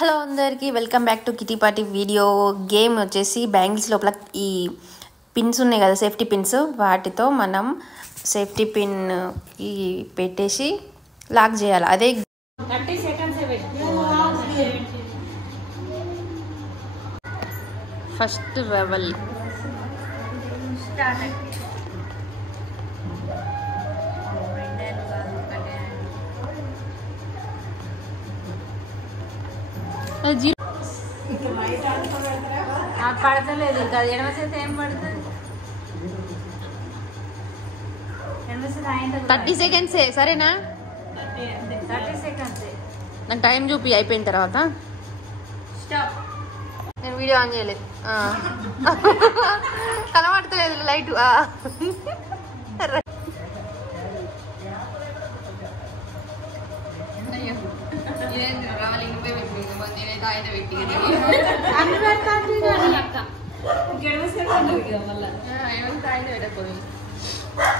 Hello అందరికీ welcome back to kitty party video. Game వచ్చేసి bangles లోపల ఈ పిన్స్ ఉన్నాయి కదా, సేఫ్టీ పిన్స్, వాటితో మనం సేఫ్టీ పిన్ ఈ పెట్టేసి లాక్ చేయాలి. అదే 30 సెకండ్స్ ఫస్ట్ లెవెల్. పడతలేదు ఇంకా ఎడమ చేత ఏం పడుతుంది? 30 సెకండ్స్ సరేనా? 30 సెకండ్స్. నాకు టైం చూపి అయిపోయిన తర్వాత. నేను వీడియో ఆన్ చేయలేదు, కనబడతలేదు లైట్.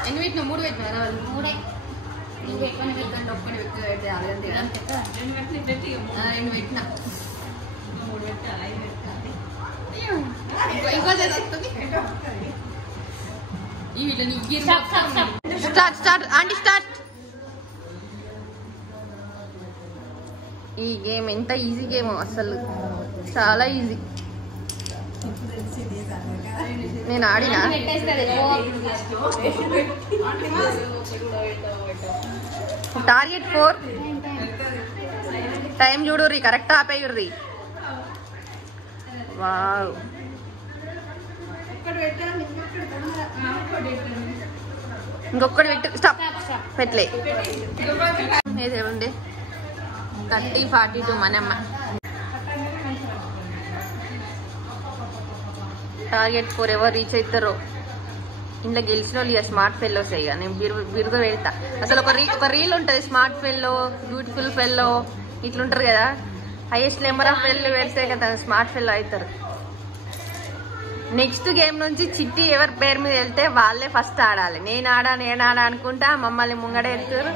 ఎన్ని పెట్టినా? 3 పెట్టినా రావాలి. 3 ఒక్కని పెట్టండి, ఒక్కని పెట్టి పెడితే అదంతే కదా. 2 పెట్టినా 3 పెట్టాలి, 5 పెట్టాలి. ఇంకో చేస్తుంది ఈ వీళ్ళని. Start start aunty start. ఈ గేమ్ ఎంత ఈజీ గేమ్, అసలు చాలా ఈజీ. నేను ఆడినా. టార్గెట్ 4. టైం చూడుర్రి, కరెక్ట్ ఆపేయుర్రి. వావ్, ఇంకొకటి పెట్టు. స్టాప్, పెట్టలే. ఏదేముంది 30, 42 మనమ్మ. టార్గెట్ 4 ఎవరు రీచ్ అవుతారో ఇంట్లో గెలిచిన వాళ్ళు ఇక స్మార్ట్ ఫెల్లోస్. ఇక నేను బిరుద పెడతా. అసలు ఒక రీల్ ఉంటుంది, స్మార్ట్ ఫెల్లో, బ్యూటిఫుల్ ఫెల్లో ఇట్లుంటారు కదా. హైయెస్ట్ నెంబర్ ఆఫ్ ఫెల్లు పెడితే కదా స్మార్ట్ ఫెల్లో అవుతారు. నెక్స్ట్ గేమ్ నుంచి చిట్టి ఎవరి పేరు మీద వెళ్తే వాళ్ళే ఫస్ట్ ఆడాలి. నేను ఆడా అనుకుంటా మమ్మల్ని ముంగడే వెళ్తారు.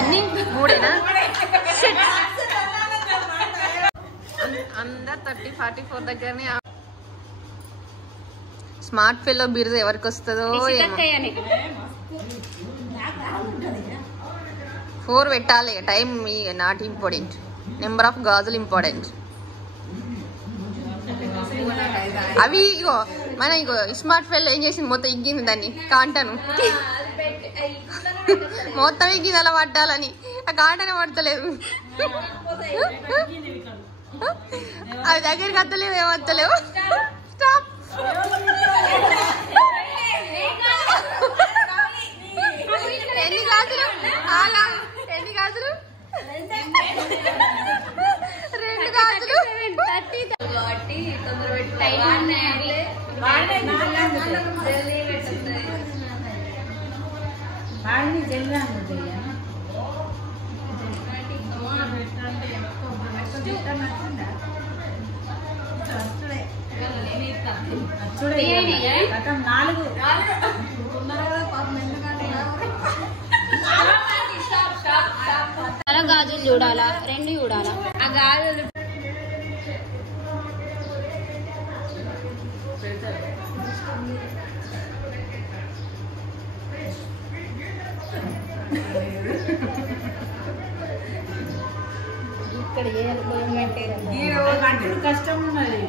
ఎన్ని? 3ఏనా? అందరు 30, 44 దగ్గరనే. స్మార్ట్ ఫెల్లో బిరుదు ఎవరికి వస్తుందో ఏమో. 4 పెట్టాలి. Time not important, number of గాజులు ఇంపార్టెంట్. అవి ఇగో మన ఇగో స్మార్ట్ ఫెల్ ఏం చేసింది, మొత్తం ఇగ్గింది దాన్ని కాంటను. మొత్తం ఇగ్గింది అలా పట్టాలని. ఆ కాంటనే పడతలేదు, అవి దగ్గరికి వస్తలేవు, ఏమత్తలేవు. స్టాప్. ఎన్ని గాజులు? ఎన్ని గాజులు? 2 గాజులు. గాజులు చూడాలా? 2 చూడాలా? ఆ గాజులు కష్టం ఉన్నది.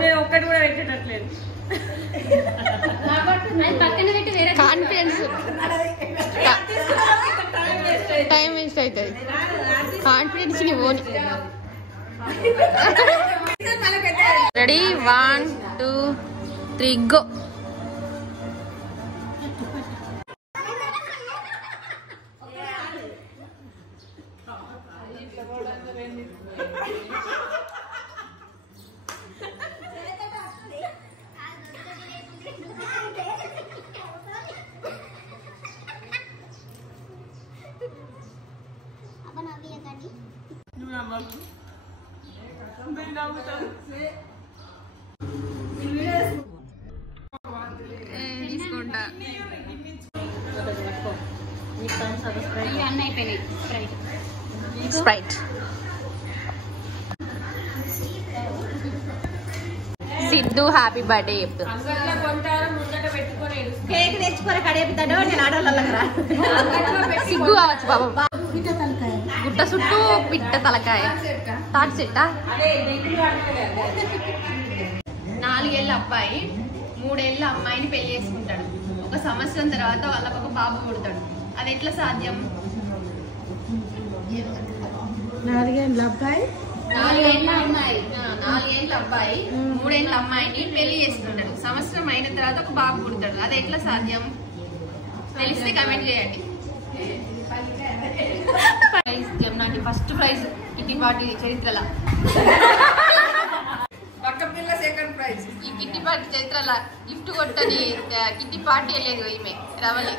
నేను ఒక్కటి కూడా పెట్టేటట్లేదు. కాన్ఫిడెన్స్, టైం వేస్ట్ అవుతుంది. కాన్ఫిడెన్స్ ని ఓని. రెడీ? 1, 2, 3 గో. తీసుకుంటా. అన్నీ అయిపోయినాయి. స్ప్రైట్. సిద్ధు హ్యాపీ బర్త్డే చెప్పు. కేక్ తెచ్చుకొని కడిపిస్తాడో నేను ఆడవాళ్ళ సిగ్గు కావచ్చు బాబు. గుట్ట చుట్టూ పిట్ట తలకాయ తాటి చెట్ట. 4 ఏళ్ళ అబ్బాయి 3 ఏళ్ళ అమ్మాయిని పెళ్లి చేసుకుంటాడు. 1 సంవత్సరం తర్వాత వాళ్ళకు ఒక బాబు పుడతాడు. అది ఎట్లా సాధ్యం? 4 ఏళ్ళ అబ్బాయి 4 ఏళ్ళ అమ్మాయి 3 ఏళ్ళ అమ్మాయిని పెళ్లి చేసుకుంటాడు. సంవత్సరం అయిన తర్వాత ఒక బాబు పుడతాడు. అది ఎట్లా సాధ్యం? తెలిస్తే కమెంట్ చేయండి. ప్రైజ్ జమునాకి ఫస్ట్ ప్రైజ్ కిట్టి పార్టీ చరిత్రలా. ఈ కిట్టి పార్టీ చరిత్రలా గిఫ్ట్ కొట్టని కిట్టి పార్టీ లేదు ఈమె రవలి.